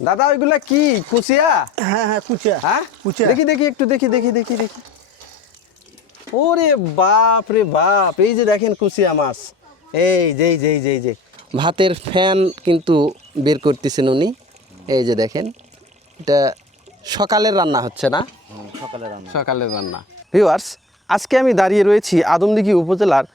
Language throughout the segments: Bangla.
দাদা ওইগুলা কি কুচিয়া? হ্যাঁ হ্যাঁ কুচিয়া। হ্যাঁ কুচিয়া। দেখি দেখি একটু দেখি। ওরে বাপ রে বাপ, এই যে দেখেন কুচিয়া মাছ। এই যে ভাতের ফ্যান কিন্তু বের করতেছেন উনি। এই যে দেখেন, এটা সকালের রান্না হচ্ছে না? সকালের রান্না। ভিউয়ার্স, আজকে আমি দাঁড়িয়ে রয়েছি আদমদীঘি উপজেলার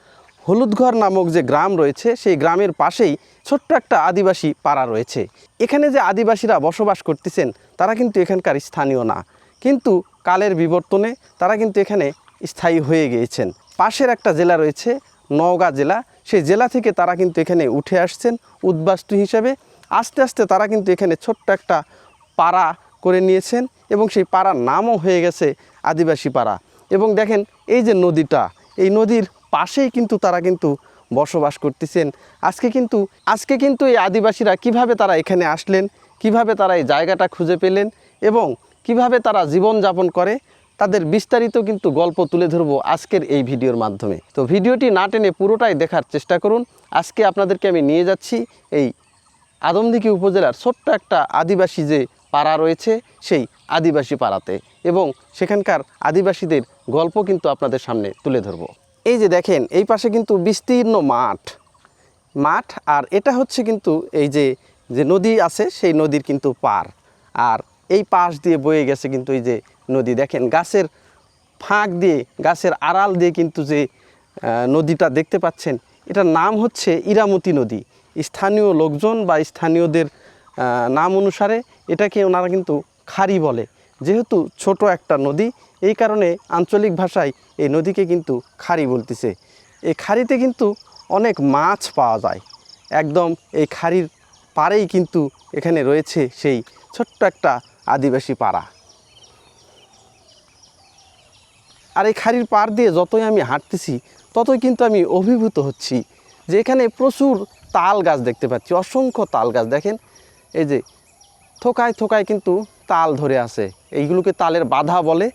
হলুদঘর নামক যে গ্রাম রয়েছে, সেই গ্রামের পাশেই ছোট্ট একটা আদিবাসী পাড়া রয়েছে। এখানে যে আদিবাসীরা বসবাস করতেছেন তারা কিন্তু এখানকার স্থানীয় না, কিন্তু কালের বিবর্তনে তারা কিন্তু এখানে স্থায়ী হয়ে গিয়েছেন। পাশের একটা জেলা রয়েছে নওগাঁ জেলা, সেই জেলা থেকে তারা কিন্তু এখানে উঠে আসছেন উদ্বাস্তু হিসেবে। আস্তে আস্তে তারা কিন্তু এখানে ছোট্ট একটা পাড়া করে নিয়েছেন এবং সেই পাড়ার নামও হয়ে গেছে আদিবাসী পাড়া। এবং দেখেন এই যে নদীটা, এই নদীর পাশেই কিন্তু তারা কিন্তু বসবাস করতেছেন। আজকে কিন্তু এই আদিবাসীরা কিভাবে তারা এখানে আসলেন, কিভাবে তারা এই জায়গাটা খুঁজে পেলেন এবং কিভাবে তারা জীবনযাপন করে, তাদের বিস্তারিত কিন্তু গল্প তুলে ধরবো আজকের এই ভিডিওর মাধ্যমে। তো ভিডিওটি না টেনে পুরোটাই দেখার চেষ্টা করুন। আজকে আপনাদেরকে আমি নিয়ে যাচ্ছি এই আদমদীঘি উপজেলার ছোট্ট একটা আদিবাসী যে পাড়া রয়েছে, সেই আদিবাসী পাড়াতে, এবং সেখানকার আদিবাসীদের গল্প কিন্তু আপনাদের সামনে তুলে ধরব। এই যে দেখেন, এই পাশে কিন্তু বিস্তীর্ণ মাঠ, আর এটা হচ্ছে কিন্তু এই যে নদী আছে, সেই নদীর কিন্তু পার। আর এই পাশ দিয়ে বয়ে গেছে কিন্তু এই যে নদী, দেখেন গাছের ফাঁক দিয়ে, গাছের আড়াল দিয়ে কিন্তু যে নদীটা দেখতে পাচ্ছেন, এটার নাম হচ্ছে ইরামতি নদী। স্থানীয় লোকজন বা স্থানীয়দের নাম অনুসারে এটাকে ওনারা কিন্তু খাড়ি বলে। যেহেতু ছোট একটা নদী, এই কারণে আঞ্চলিক ভাষায় এই নদীকে কিন্তু খাড়ি বলতেছে। এই খাড়িতে কিন্তু অনেক মাছ পাওয়া যায়। একদম এই খাড়ির পাড়েই কিন্তু এখানে রয়েছে সেই ছোট্ট একটা আদিবাসী পাড়া। আর এই খাড়ির পাড় দিয়ে যতই আমি হাঁটতেছি ততই কিন্তু আমি অভিভূত হচ্ছি যে এখানে প্রচুর তাল গাছ দেখতে পাচ্ছি, অসংখ্য তাল গাছ। দেখেন এই যে থোকায় থোকায় কিন্তু তাল ধরে আছে, এইগুলোকে তালের বাধা বলে।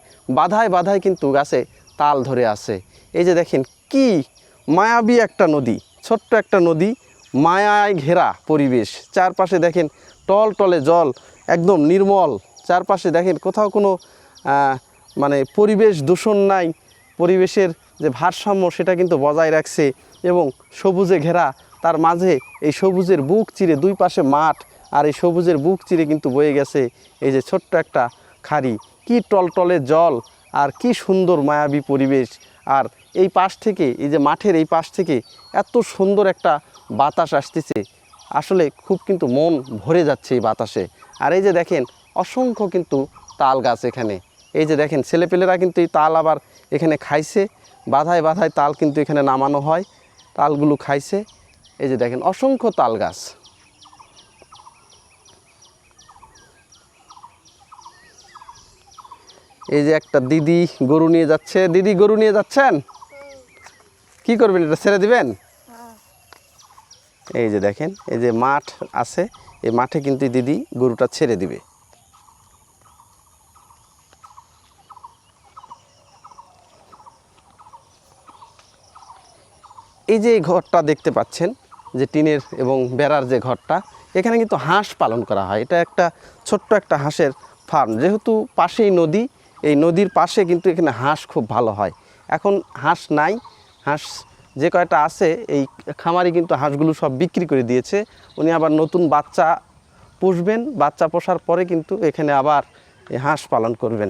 বাধায় কিন্তু গাছে তাল ধরে আছে। এই যে দেখেন কি মায়াবী একটা নদী, ছোট্ট একটা নদী, মায়ায় ঘেরা পরিবেশ। চারপাশে দেখেন টলটলে জল, একদম নির্মল। চারপাশে দেখেন কোথাও কোনো মানে পরিবেশ দূষণ নাই, পরিবেশের যে ভারসাম্য সেটা কিন্তু বজায় রাখছে এবং সবুজে ঘেরা। তার মাঝে এই সবুজের বুক চিরে, দুই পাশে মাঠ, আর এই সবুজের বুক চিরে কিন্তু বয়ে গেছে এই যে ছোট্ট একটা খাড়ি। কি টলটলে জল আর কি সুন্দর মায়াবী পরিবেশ। আর এই পাশ থেকে, এই যে মাঠের এই পাশ থেকে এত সুন্দর একটা বাতাস আসতেছে, আসলে খুব কিন্তু মন ভরে যাচ্ছে এই বাতাসে। আর এই যে দেখেন অসংখ্য কিন্তু তাল গাছ এখানে। এই যে দেখেন ছেলেপেলেরা কিন্তু এই তাল আবার এখানে খাইছে, বাধায় তাল কিন্তু এখানে নামানো হয়, তালগুলো খাইছে। এই যে দেখেন অসংখ্য তাল গাছ। এই যে একটা দিদি গরু নিয়ে যাচ্ছে। দিদি গরু নিয়ে যাচ্ছেন, কি করবেন, এটা ছেড়ে দিবেন? এই যে দেখেন, এই যে মাঠ আছে, এই মাঠে কিন্তু দিদি গরুটা ছেড়ে দিবে। এই যে ঘরটা দেখতে পাচ্ছেন, যে টিনের এবং বেড়ার যে ঘরটা, এখানে কিন্তু হাঁস পালন করা হয়। এটা একটা ছোট্ট একটা হাঁসের ফার্ম। যেহেতু পাশেই নদী, এই নদীর পাশে কিন্তু এখানে হাঁস খুব ভালো হয়। এখন হাঁস নাই, হাঁস যে কয়টা আছে এই খামারি কিন্তু হাঁসগুলো সব বিক্রি করে দিয়েছে। উনি আবার নতুন বাচ্চা পুষবেন, বাচ্চা পোষার পরে কিন্তু এখানে আবার এই হাঁস পালন করবেন।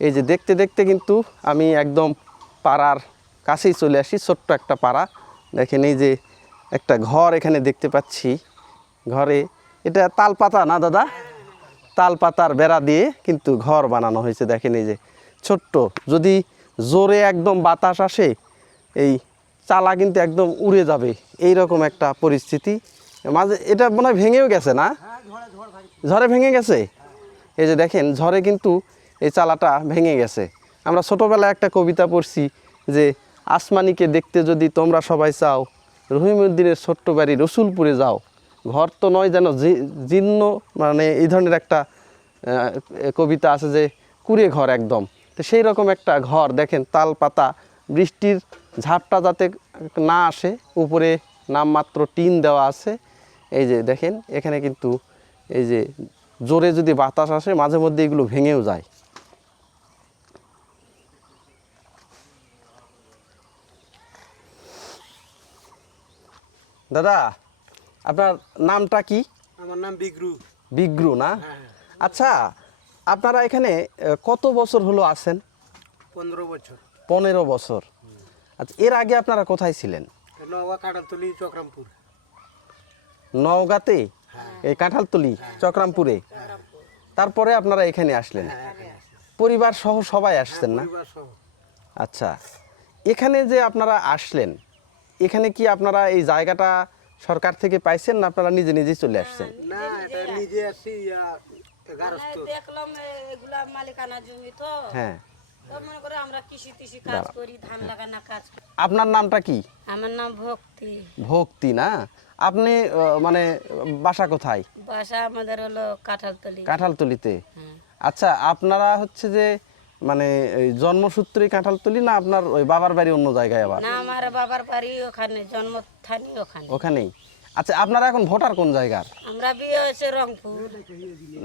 এই যে দেখতে দেখতে কিন্তু আমি একদম পাড়ার কাছেই চলে আসি। ছোট্ট একটা পাড়া, দেখেন এই যে একটা ঘর এখানে দেখতে পাচ্ছি। ঘরে এটা তাল পাতা না দাদা, তাল পাতার বেড়া দিয়ে কিন্তু ঘর বানানো হয়েছে। দেখেন এই যে ছোট্ট, যদি জোরে একদম বাতাস আসে এই চালা কিন্তু একদম উড়ে যাবে, এই রকম একটা পরিস্থিতি। মাঝে এটা মনে হয় ভেঙেও গেছে না, ঝড়ে ভেঙে গেছে। এই যে দেখেন ঝড়ে কিন্তু এই চালাটা ভেঙে গেছে। আমরা ছোটোবেলায় একটা কবিতা পড়ছি যে আসমানিকে দেখতে যদি তোমরা সবাই চাও, রহিমউদ্দিনের ছোট্ট বাড়ি রসুলপুরে যাও। ঘর তো নয় যেন জীর্ণ, মানে এই ধরনের একটা কবিতা আছে যে কুড়ে ঘর একদম। তো সেই রকম একটা ঘর দেখেন, তাল পাতা, বৃষ্টির ঝাপটা যাতে না আসে, উপরে নামমাত্র টিন দেওয়া আছে। এই যে দেখেন এখানে কিন্তু এই যে জোরে যদি বাতাস আসে মাঝে মধ্যে এগুলো ভেঙেও যায়। দাদা আপনার নামটা কি? আমার নাম বিগ্রু। বিগ্রু না? আচ্ছা আপনারা এখানে কত বছর হলো আছেন? 15 বছর। 15 বছর। আচ্ছা এর আগে আপনারা কোথায় ছিলেন? নওগাঁ, কাঁঠালতলি, চক্রামপুর। নওগাঁতে, এই কাঁঠালতলি চক্রামপুরে, তারপরে আপনারা এখানে আসলেন, পরিবার সহ সবাই আসছেন না? পরিবার সহ। আচ্ছা এখানে যে আপনারা আসলেন, এখানে কি আপনারা এই জায়গাটা সরকার থেকে পাইছেন না আপনারা নিজে নিজেই চলে আসছেন? না, এটা নিজে আসি গারস্থ। দেখলাম এগুলা মালিকানা জমি তো, হ্যাঁ। তো মনে করে আমরা কৃষি টিষি কাজ করি, ধান লাগানো কাজ করি। আপনার নামটা কি? আমার নাম ভক্তি। ভক্তি না? আপনি মানে বাসা কোথায়? বাসা আমাদের হলো কাঁঠালতলি। কাঁঠালতলিতে। হ্যাঁ। আচ্ছা আপনারা হচ্ছে যে মানে এই জন্মসূত্রে কাঁঠালতলি না আপনার ওই বাবার বাড়ি অন্য জায়গায় আবার? না, আমার বাবার বাড়ি ওখানে, জন্মস্থানই ওখানে। ওখানেই। আচ্ছা আপনারা এখন ভোটার কোন জায়গার? আমরা বিয়ে হয়েছে রংপুর।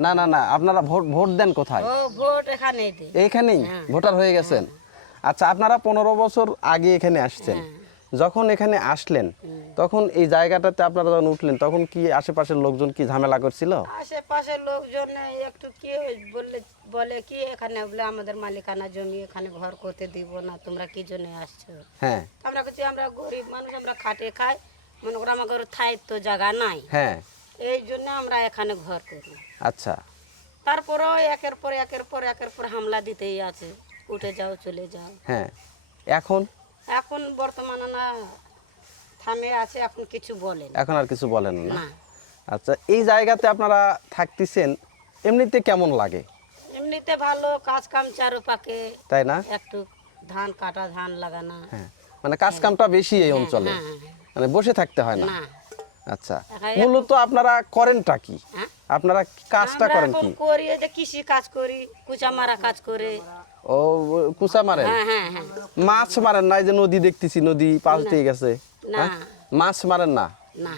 না না না, আপনারা ভোট ভোট দেন কোথায়? ও ভোট এখানেই দেয়। এইখানেই হ্যাঁ। ভোটার হয়ে গেছেন? আচ্ছা আপনারা 15 বছর আগে এখানে আসছেন, যখন এখানে আসলেন তখন এই জায়গাটাতে আপনারা যখন উঠলেন তখন কি আশেপাশের লোকজন কি ঝামেলা করছিল? আশেপাশের লোকজন একটু কি বলে কি এখানে বলে আমাদের মালিকানা জমি, এখানে ঘর করতে দিব না, তোমরা কি জন্য আসছো? হ্যাঁ আমরা কিছু, আমরা গরিব মানুষ, আমরা খাটে খাই, মনে করো আমাদের থাইত তো জায়গা নাই, হ্যাঁ। এই জন্য আমরা এখানে ঘর করি। আচ্ছা তারপরেও একের পর হামলা দিতেই আছে, উঠে যাও চলে যাও। হ্যাঁ। এখন এখন বর্তমানে না থামে আছে, এখন কিছু বলেন এখন আর কিছু বলেন না? না। আচ্ছা এই জায়গাতে আপনারা থাকতেছেন, এমনিতে কেমন লাগে? এমনিতে ভালো, কাজ কাম চারপাকে, তাই না? একটু ধান কাটা, ধান লাগানো। হ্যাঁ মানে কাজ কামটা বেশি এই অঞ্চলে, হ্যাঁ, মানে বসে থাকতে হয় না। না, আচ্ছা এখন- মূলত আপনারা করেনটা কি? হ্যাঁ? আপনারা কাজটা আমরা করেন এখন কি? করি এই যে কৃষি কাজ করি, কুচা মারা কাজ করে। ও কুচা মারেন? হ্যাঁ হ্যাঁ হ্যাঁ। মাছ মারেন না? এই যে নদী দেখতেছি, নদী পাশ দিয়ে গেছে, না হ্যাঁ? মাছ মারেন না? না,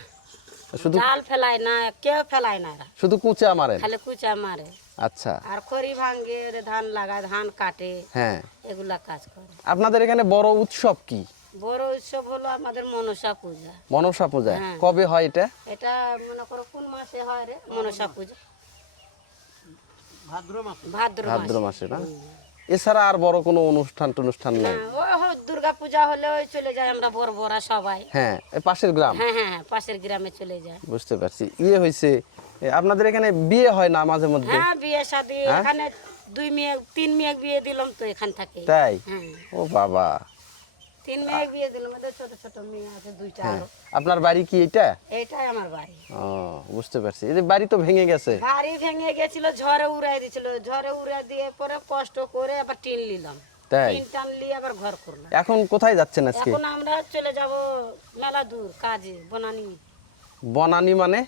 শুধু জাল ফেলায় না, কেউ ফেলায় না, এরা শুধু কুচা মারেন? খালি কুচা মারে। আচ্ছা আর খড়ি ভাঙ্গে, ধান লাগায়, ধান কাটে, হ্যাঁ। এগুলা কাজ করে। আপনাদের এখানে বড় উৎসব কি? বড় উৎসব হলো আমাদের মনসা পূজা। মনসা পূজা হ্যাঁ। কবে হয় এটা? এটা মনে করো কোন মাসে হয় রে মনসা পূজা? ভাদ্র মাসে। ভাদ্র ভাদ্র মাসে। মাসে না? এছাড়া আর বড় কোনো অনুষ্ঠান টনুষ্ঠান না, নেই? ওই দুর্গা পূজা হলে ওই চলে যায় আমরা বড় বড় সবাই। হ্যাঁ এই পাশের গ্রাম। হ্যাঁ হ্যাঁ হ্যাঁ, পাশের গ্রামে চলে যায়। বুঝতে পারছি। ইয়ে হয়েছে আপনাদের এখানে বিয়ে হয় না মাঝে মধ্যে? হ্যাঁ বিয়ে শাদী হ্যাঁ? এখানে 2 মেয়ে 3 মেয়ে বিয়ে দিলাম তো এখান থেকে। তাই? হ্যাঁ ও বাবা। 3 মেয়ে বিয়ে দিলাম, এদের ছোট ছোট মেয়ে আছে 2টা হ্যাঁ আরো। আপনার বাড়ি কি এটা? এইটাই আমার বাড়ি। ও বুঝতে পারছি। এই যে বাড়ি তো ভেঙে গেছে। বাড়ি ভেঙে গেছিল, ঝড়ে উড়াই দিছিল, ঝড়ে উড়াই দিয়ে পরে কষ্ট করে আবার টিন নিলাম, তাই? টিন টান নিয়ে আবার ঘর করলাম। এখন কোথায় যাচ্ছেন আজকে? এখন আমরা চলে যাব মেলা দূর কাজে, বনানি। বনানী মানে?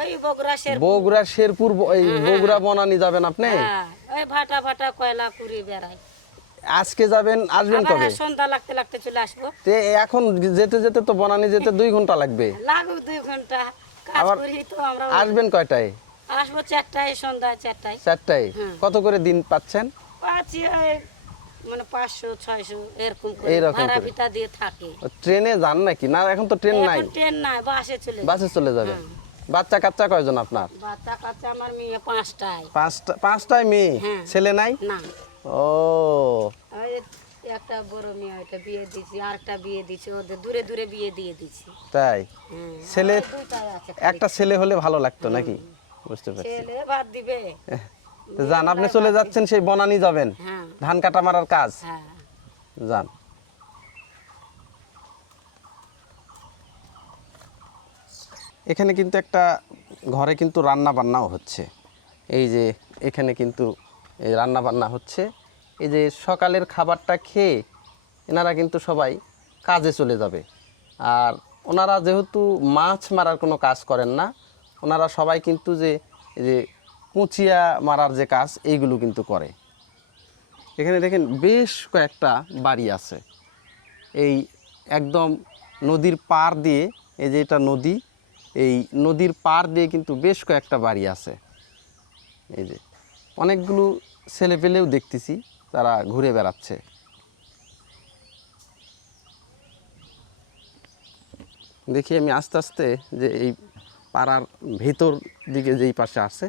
ওই বগুড়া শের। বগুড়া শেরপুর, এই বগুড়া বনানী যাবেন আপনি? হ্যাঁ, ওই ভাটা ভাটা কয়লা কুড়ি বেড়াই। আজকে যাবেন, আসবেন আবার কবে? সন্ধ্যা লাগতে লাগতে চলে আসবো। তে এখন যেতে যেতে তো বনানী যেতে 2 ঘন্টা লাগবে। লাগুক 2 ঘন্টা, কাজ আবার করি তো আমরা। আসবেন কয়টায়? আসবো 4টায়, সন্ধ্যা 4টায়। 4টায়? হুম। কত করে দিন পাচ্ছেন? পাচ্ছি ওই মানে 500 600 এরকম করে এইরকম ভাড়া করে। ভিটা দিয়ে থাকে। ও, ট্রেনে যান নাকি? না এখন তো ট্রেন নাই। এখন ট্রেন নাই, বাসে চলে যাই। বাসে চলে যাবেন। বাচ্চা কাচ্চা কয়জন আপনার? বাচ্চা কাচ্চা আমার মেয়ে 5টায়। 5টায় মেয়ে? হ্যাঁ। ছেলে নাই? না, ও ওই একটা বড় মেয়ে, ওইটা বিয়ে দিছি, আরেকটা বিয়ে দিছি, ওদের দূরে দূরে বিয়ে দিয়ে দিছি। তাই? হুম, ছেলে আমার 2টাই আছে। একটা ছেলে হলে ভালো লাগতো নাকি? বুঝতে পারছি। ছেলে ভাত দিবে। তো যান, আপনি চলে যাচ্ছেন সেই বনানী যাবেন হ্যাঁ ধান কাটা মারার কাজ? হ্যাঁ। যান। এখানে কিন্তু একটা ঘরে কিন্তু রান্না বান্নাও হচ্ছে। এই যে এখানে কিন্তু এই রান্না বান্না হচ্ছে। এই যে সকালের খাবারটা খেয়ে এনারা কিন্তু সবাই কাজে চলে যাবে। আর ওনারা যেহেতু মাছ মারার কোনো কাজ করেন না, ওনারা সবাই কিন্তু যে এই যে কুচিয়া মারার যে কাজ এইগুলো কিন্তু করে। এখানে দেখেন বেশ কয়েকটা বাড়ি আছে, এই একদম নদীর পাড় দিয়ে। এই যে এটা নদী, এই নদীর পাড় দিয়ে কিন্তু বেশ কয়েকটা বাড়ি আছে। এই যে অনেকগুলো ছেলে পেলেও দেখতেছি তারা ঘুরে বেড়াচ্ছে। দেখি আমি আস্তে আস্তে যে এই পাড়ার ভেতর দিকে যেই পাশে আছে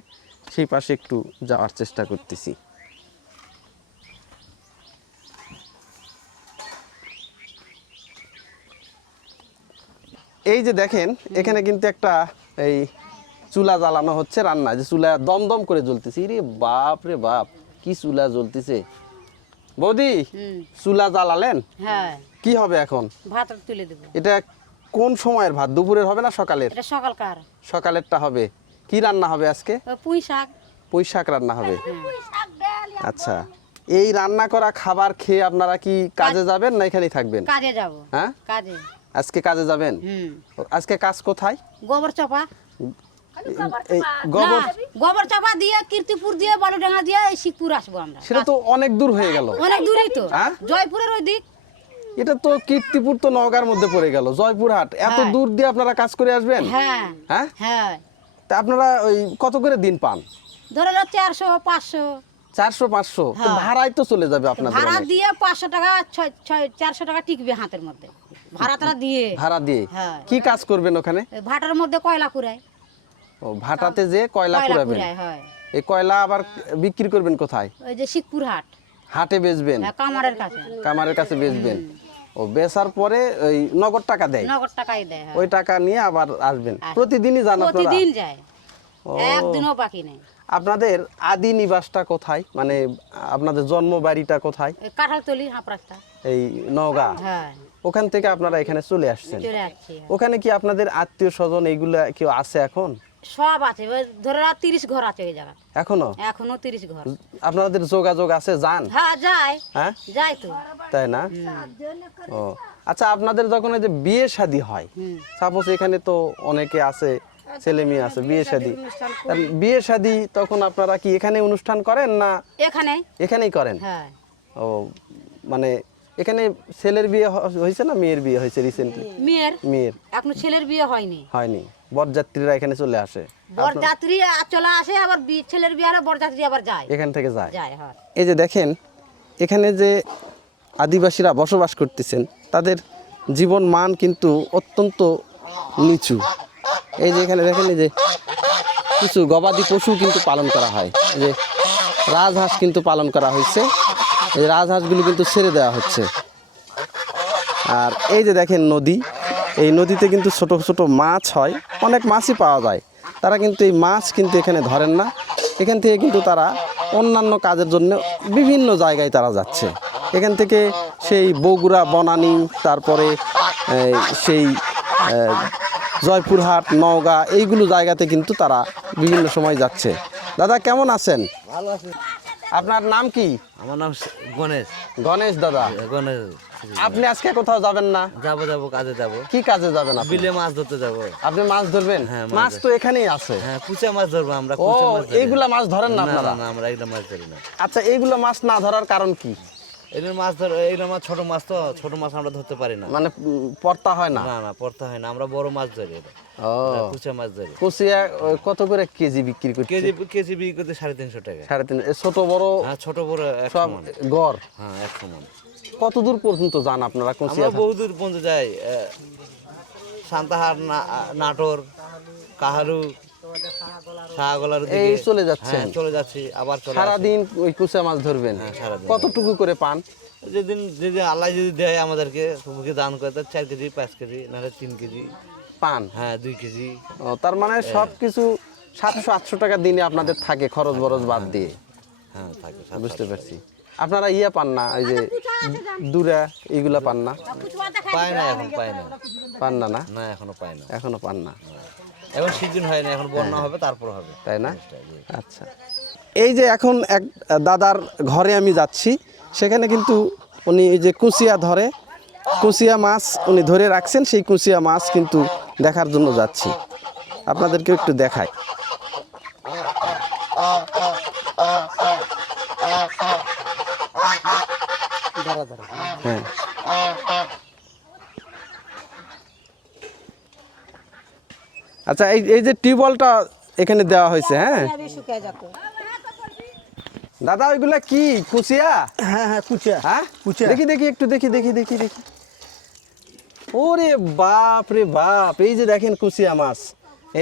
সেই পাশে একটু যাওয়ার চেষ্টা করতেছি। এই যে দেখেন এখানে কিন্তু একটা এই চুলা জ্বালানো হচ্ছে, রান্না যে চুলা দমদম করে জ্বলতেছে। রে বাপ রে বাপ, কি চুলা জ্বলতেছে। বৌদি, চুলা জ্বালালেন? হ্যাঁ, কি হবে এখন? ভাত তুলে দেব। এটা কোন সময়ের ভাত? দুপুরের হবে না সকালের? এটা সকালকার। সকালেরটা হবে। কি রান্না হবে আজকে? পুঁই শাক। পুঁই শাক রান্না হবে। আচ্ছা, এই রান্না করা খাবার খেয়ে আপনারা কি কাজে যাবেন না এখানেই থাকবেন? কাজে যাব। হ্যাঁ, কাজে। আজকে কাজে যাবেন? আজকে কাজ কোথায়? গোবর চাপা। এই গোবর গোবর চাপা দিয়ে কীর্তিপুর দিয়ে বালুডাঙ্গা দিয়ে এই শিবপুর আসবো আমরা। সেটা তো অনেক দূর হয়ে গেল। অনেক দূরেই তো। হ্যাঁ? জয়পুরের ওই দিক। এটা তো কীর্তিপুর তো নওগাঁর মধ্যে পড়ে গেল, জয়পুরহাট। এত হ্যাঁ। দূর দিয়ে আপনারা কাজ করে আসবেন? হ্যাঁ হ্যাঁ, হ্যাঁ। তা আপনারা ওই কত করে দিন পান? ধরে লো 400 500। 400 500 তো হ্যাঁ। ভাড়াই তো চলে যাবে আপনাদের ভাড়া অনেক। দিয়ে 500 টাকা 400 টাকা টিকবে হাতের মধ্যে। ভাড়া তারা দিয়ে। ভাড়া দিয়ে হ্যাঁ। কি কাজ করবেন ওখানে? ওই ভাটার মধ্যে কয়লা কুড়ায়। ও, ভাটাতে যে কয়লা কয়লা কুড়াবেন। কুড়ায়, হয়। এই কয়লা আবার বিক্রি করবেন কোথায়? ওই যে শিবপুর হাট। হাটে বেচবেন? হ্যাঁ, কামারের কাছে। কামারের কাছে বেচবেন। ও, বেচার পরে ওই নগদ টাকা দেয়? নগদ টাকাই দেয়। হ্যাঁ। ওই টাকা নিয়ে আবার আসবেন? আসে। প্রতিদিনই যান আপনারা? প্রতিদিন যায়। ও। একদিনও বাকি নেই। আপনাদের আদি নিবাসটা কোথায়, মানে আপনাদের জন্ম বাড়িটা কোথায়? ওই কাঁঠালতলি হাঁপড়াস্তা। এই নওগাঁ? হ্যাঁ, ওখান থেকে আপনারা এখানে চলে আসছেন? চলে আসছি। হ্যাঁ। ওখানে কি আপনাদের আত্মীয় স্বজন এইগুলা কেউ আছে এখন? সব আছে। ওই ধরে 30 ঘর আছে ওই জায়গা। এখনো? এখনো 30 ঘর। আপনাদের যোগাযোগ আছে, যান? হ্যাঁ, যায়। হ্যাঁ, যায় তো। তাই না? ও আচ্ছা, আপনাদের যখন এই যে বিয়ে শাদী হয়, সাপোজ এখানে তো অনেকে আছে, ছেলে মেয়ে আছে, বিয়ে শাদী, বিয়ে শাদী তখন আপনারা কি এখানে অনুষ্ঠান করেন না এখানে? এখানেই করেন? হ্যাঁ। ও, মানে এখানে ছেলের বিয়ে হয়েছে না মেয়ের বিয়ে হয়েছে রিসেন্টলি? মেয়ের। মেয়ের এখনো ছেলের বিয়ে হয়নি। হয়নি? বরযাত্রীরা এখানে চলে আসে? বরযাত্রী চলে আসে, আবার ছেলের বিয়ে হলে বরযাত্রী আবার যায়। এখান থেকে যায়? যায়, হ্যাঁ। এই যে দেখেন এখানে যে আদিবাসীরা বসবাস করতেছেন তাদের জীবন মান কিন্তু অত্যন্ত নিচু। এই যে এখানে দেখেন এই যে কিছু গবাদি পশু কিন্তু পালন করা হয়। এই যে রাজহাঁস কিন্তু পালন করা হয়েছে, এই রাজহাঁসগুলো কিন্তু ছেড়ে দেওয়া হচ্ছে। আর এই যে দেখেন নদী, এই নদীতে কিন্তু ছোট ছোট মাছ হয়, অনেক মাছই পাওয়া যায়। তারা কিন্তু এই মাছ কিন্তু এখানে ধরেন না, এখান থেকে কিন্তু তারা অন্যান্য কাজের জন্য বিভিন্ন জায়গায় তারা যাচ্ছে। এখান থেকে সেই বগুড়া, বনানী, তারপরে সেই জয়পুরহাট, নওগাঁ এইগুলো জায়গাতে কিন্তু তারা বিভিন্ন সময় যাচ্ছে। দাদা কেমন আছেন? ভালো আছে। আপনার নাম কি? আমার নাম গণেশ। গণেশ দাদা, গণেশ। আপনি আজকে কোথাও যাবেন না? যাবো কাজে যাবো। কি কাজে যাবেন আপনি? বিলে মাছ ধরতে যাবো। আপনি মাছ ধরবেন? হ্যাঁ, মাছ তো এখানেই আছে। হ্যাঁ, কুচা মাছ ধরবো আমরা। ও, কুচা মাছ ধরি। এইগুলা মাছ ধরেন না না, আপনারা? না, আমরা এইগুলো মাছ ধরি না। আচ্ছা, এইগুলো মাছ না ধরার কারণ কি? এগুলো মাছ এইগুলো মাছ ছোট মাছ, তো ছোট মাছ আমরা ধরতে পারি না। মানে পড়তা হয় না? না, পড়তে হয় না, আমরা বড় মাছ ধরি। ও, কুচা মাছ ধরি। কুচিয়া কত করে কেজি বিক্রি করছে? কেজি বিক্রি করতে 350 টাকা। 3.5। ছোট বড় হ্যাঁ, ছোট বড় এক সব সমান। গড়? হ্যাঁ, এক সমান। কত দূর পর্যন্ত যান আপনারা কুচিয়া? আমরা বহুদূর পর্যন্ত যাই। সান্তাহার, নাটোর, কাহালু, শাহগলার দিকে। এই চলে যাচ্ছেন? হ্যাঁ, চলে যাচ্ছি, আবার চলে আসি। সারাদিন ওই কুচিয়া মাছ ধরবেন? হ্যাঁ, সারাদিন। কতটুকু করে পান? যেদিন যদি আল্লাহ যদি দেয় আমাদেরকে, সবকে দান করে, তার 4 কেজি 5 কেজি, নাহলে 3 কেজি পান? হ্যাঁ, 2 কেজি। ও, তার মানে সব কিছু 700-800 টাকা দিনে আপনাদের থাকে খরচ বরচ বাদ দিয়ে? হ্যাঁ, থাকে। বুঝতে পারছি। আপনারা ইয়ে পান না, ওই যে দূরা এইগুলা পান না? পায় না, এখন পায় না। পান না? না, না, এখনো পায় না। এখনো পান না। এখন সিজন হয় না, এখন বন্যা হবে, তারপর হবে। তাই না? আচ্ছা, এই যে এখন এক দাদার ঘরে আমি যাচ্ছি, সেখানে কিন্তু উনি এই যে কুচিয়া ধরে, কুচিয়া মাছ উনি ধরে রাখছেন, সেই কুচিয়া মাছ কিন্তু দেখার জন্য যাচ্ছি, আপনাদেরকে একটু দেখাই। হ্যাঁ, আচ্ছা, এই এই যে টিউবওয়েলটা এখানে দেওয়া হয়েছে, হ্যাঁ শুকিয়ে যাক দাদা, ওইগুলা কি কুচিয়া? হ্যাঁ হ্যাঁ কুচিয়া হ্যাঁ কুচিয়া। দেখি দেখি একটু দেখি দেখি দেখি দেখি। ওরে বাপ রে বাপ, এই যে দেখেন কুচিয়া মাছ,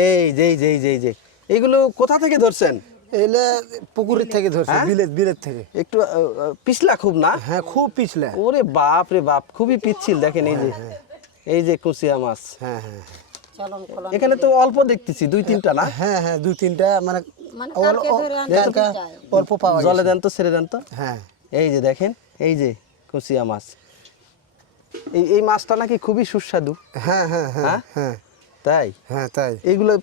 এই যে এই যে এই যে এই যে এইগুলো কোথা থেকে ধরছেন? এলে পুকুরের থেকে ধরছে, হ্যাঁ? বিলেত থেকে। একটু পিছলা খুব না? হ্যাঁ খুব পিছলা। ওরে বাপ রে বাপ, খুবই পিচ্ছিল দেখেন। এই যে এই যে কুচিয়া মাছ, হ্যাঁ হ্যাঁ চলন কলন এখানে তো অল্প দেখতেছি, 2-3টা না? হ্যাঁ হ্যাঁ 2-3টা মানে মানে কালকে ধরে আনতে কালকা যায়। অল্প পাওয়া যায়। জলে দেন তো, ছেড়ে দেন তো। হ্যাঁ এই যে দেখেন, এই যে কুচিয়া মাছ, এই এই মাছটা নাকি খুবই সুস্বাদু। হ্যাঁ হ্যাঁ হ্যাঁ? হ্যাঁ হ্যাঁ তাই হ্যাঁ তাই। এইগুলো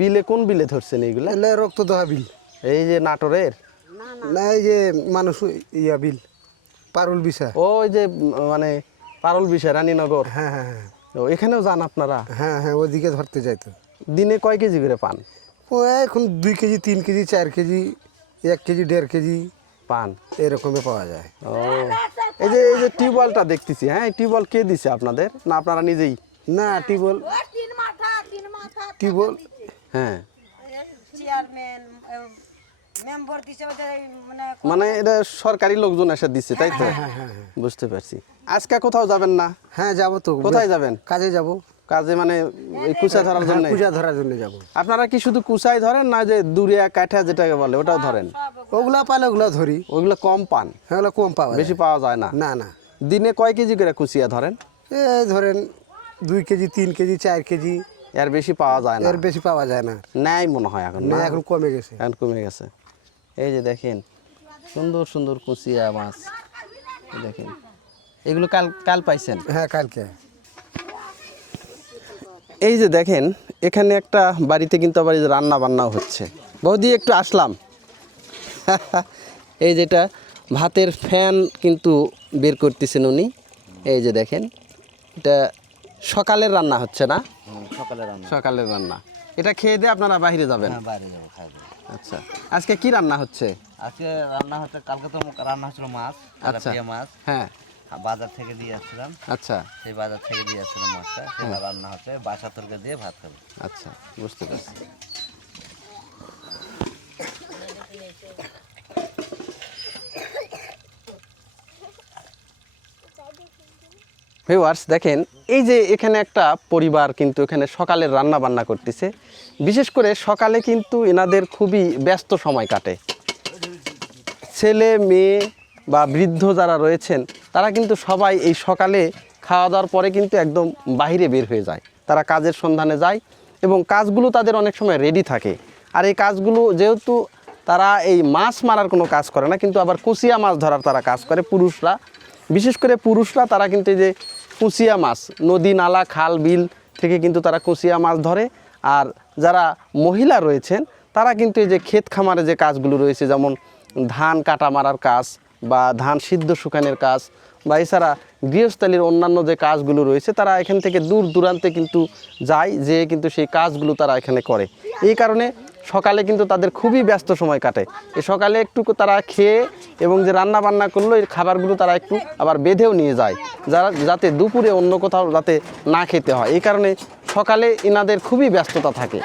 বিলে, কোন বিলে ধরছেন এইগুলা? এলে রক্ত দোহা বিল, এই যে নাটোরের? না এই যে মানুষ ইয়া বিল, পারুল বিশা। ওই যে মানে পারল বিষয়, রানীনগর। হ্যাঁ হ্যাঁ হ্যাঁ ও, এখানেও যান আপনারা? হ্যাঁ হ্যাঁ ওদিকে ধরতে যাইতো। দিনে কয় কেজি করে পান? ও এখন 2 KG 3 KG 4 KG 1 KG 1.5 KG পান এরকমই পাওয়া যায়। ও, এই যে টিউবওয়েলটা দেখতেছি, হ্যাঁ এই টিউবওয়েল কে দিছে আপনাদের, না আপনারা নিজেই? না টিউবওয়েল টিউবওয়েল হ্যাঁ, চেয়ারম্যান মেম্বার দিছে ওদের মানে মানে এটা সরকারি লোকজন এসে দিচ্ছে, তাই তো? বুঝতে পারছি। আজকে কোথাও যাবেন না? হ্যাঁ যাবো তো। কোথায় যাবেন? কাজে যাব। কাজে মানে এই কুচা ধরার জন্য? পূজা ধরার জন্য যাব। আপনারা কি শুধু কুচাই ধরেন, না যে দূরে কাঠা যেটাকে বলে ওটাও ধরেন? ওগুলা পালে ওগুলা ধরি। ওইগুলো কম পান, হ্যাঁ ওগুলা কম পাওয়া বেশি যায়। পাওয়া যায় না? না না দিনে কয় কেজি করে কুচিয়া ধরেন? এই ধরেন 2 কেজি 3 কেজি 4 কেজি, এর বেশি পাওয়া যায় না? এর বেশি পাওয়া যায় না। নেয় মনে হয় এখন, না না? এখন কমে গেছে। এখন কমে গেছে। এই যে দেখেন সুন্দর সুন্দর কুচিয়া মাছ, এই দেখেন এগুলো কাল কাল পাইছেন? হ্যাঁ কালকে। এই যে দেখেন এখানে একটা বাড়িতে কিন্তু আবার এই যে রান্না বান্নাও হচ্ছে। বৌদি একটু আসলাম। এই যেটা ভাতের ফ্যান কিন্তু বের করতেছেন উনি। এই যে দেখেন, এটা সকালের রান্না হচ্ছে না? সকালে রান্না। সকালের রান্না। এটা খেয়ে দিয়ে আপনারা বাইরে যাবেন? হ্যাঁ বাইরে যাবো খাইবো। আচ্ছা, আজকে কি রান্না হচ্ছে? আজকে রান্না হচ্ছে, কালকে তো রান্না হচ্ছিল মাছ, আচ্ছা। তেলাপিয়া মাছ, হ্যাঁ, বাজার থেকে দিয়ে আসছিলাম। আচ্ছা সেই বাজার থেকে দিয়ে আসছিলাম মাছটা, সেটা রান্না হচ্ছে, বাসা তরকারি দিয়ে ভাত খাবো। আচ্ছা, বুঝতে পারছি। ভিউয়ার্স দেখেন, এই যে এখানে একটা পরিবার কিন্তু এখানে সকালের রান্না বান্না করতেছে। বিশেষ করে সকালে কিন্তু এনাদের খুবই ব্যস্ত সময় কাটে। ছেলে মেয়ে বা বৃদ্ধ যারা রয়েছেন তারা কিন্তু সবাই এই সকালে খাওয়া দাওয়ার পরে কিন্তু একদম বাইরে বের হয়ে যায়, তারা কাজের সন্ধানে যায় এবং কাজগুলো তাদের অনেক সময় রেডি থাকে। আর এই কাজগুলো যেহেতু তারা এই মাছ মারার কোনো কাজ করে না, কিন্তু আবার কুচিয়া মাছ ধরার তারা কাজ করে পুরুষরা, বিশেষ করে পুরুষরা তারা কিন্তু এই যে কুচিয়া মাছ নদী নালা খাল বিল থেকে কিন্তু তারা কুচিয়া মাছ ধরে। আর যারা মহিলা রয়েছেন তারা কিন্তু এই যে ক্ষেত খামারে যে কাজগুলো রয়েছে, যেমন ধান কাটা মারার কাজ বা ধান সিদ্ধ শুকানোর কাজ বা এছাড়া গৃহস্থালির অন্যান্য যে কাজগুলো রয়েছে, তারা এখান থেকে দূর দূরান্তে কিন্তু যায়, যে কিন্তু সেই কাজগুলো তারা এখানে করে। এই কারণে সকালে কিন্তু তাদের খুবই ব্যস্ত সময় কাটে। এই সকালে একটু তারা খেয়ে এবং যে রান্না বান্না করলো এই খাবারগুলো তারা একটু আবার বেঁধেও নিয়ে যায়, যাতে দুপুরে অন্য কোথাও যাতে না খেতে হয়। এই কারণে সকালে এনাদের খুবই ব্যস্ততা থাকে।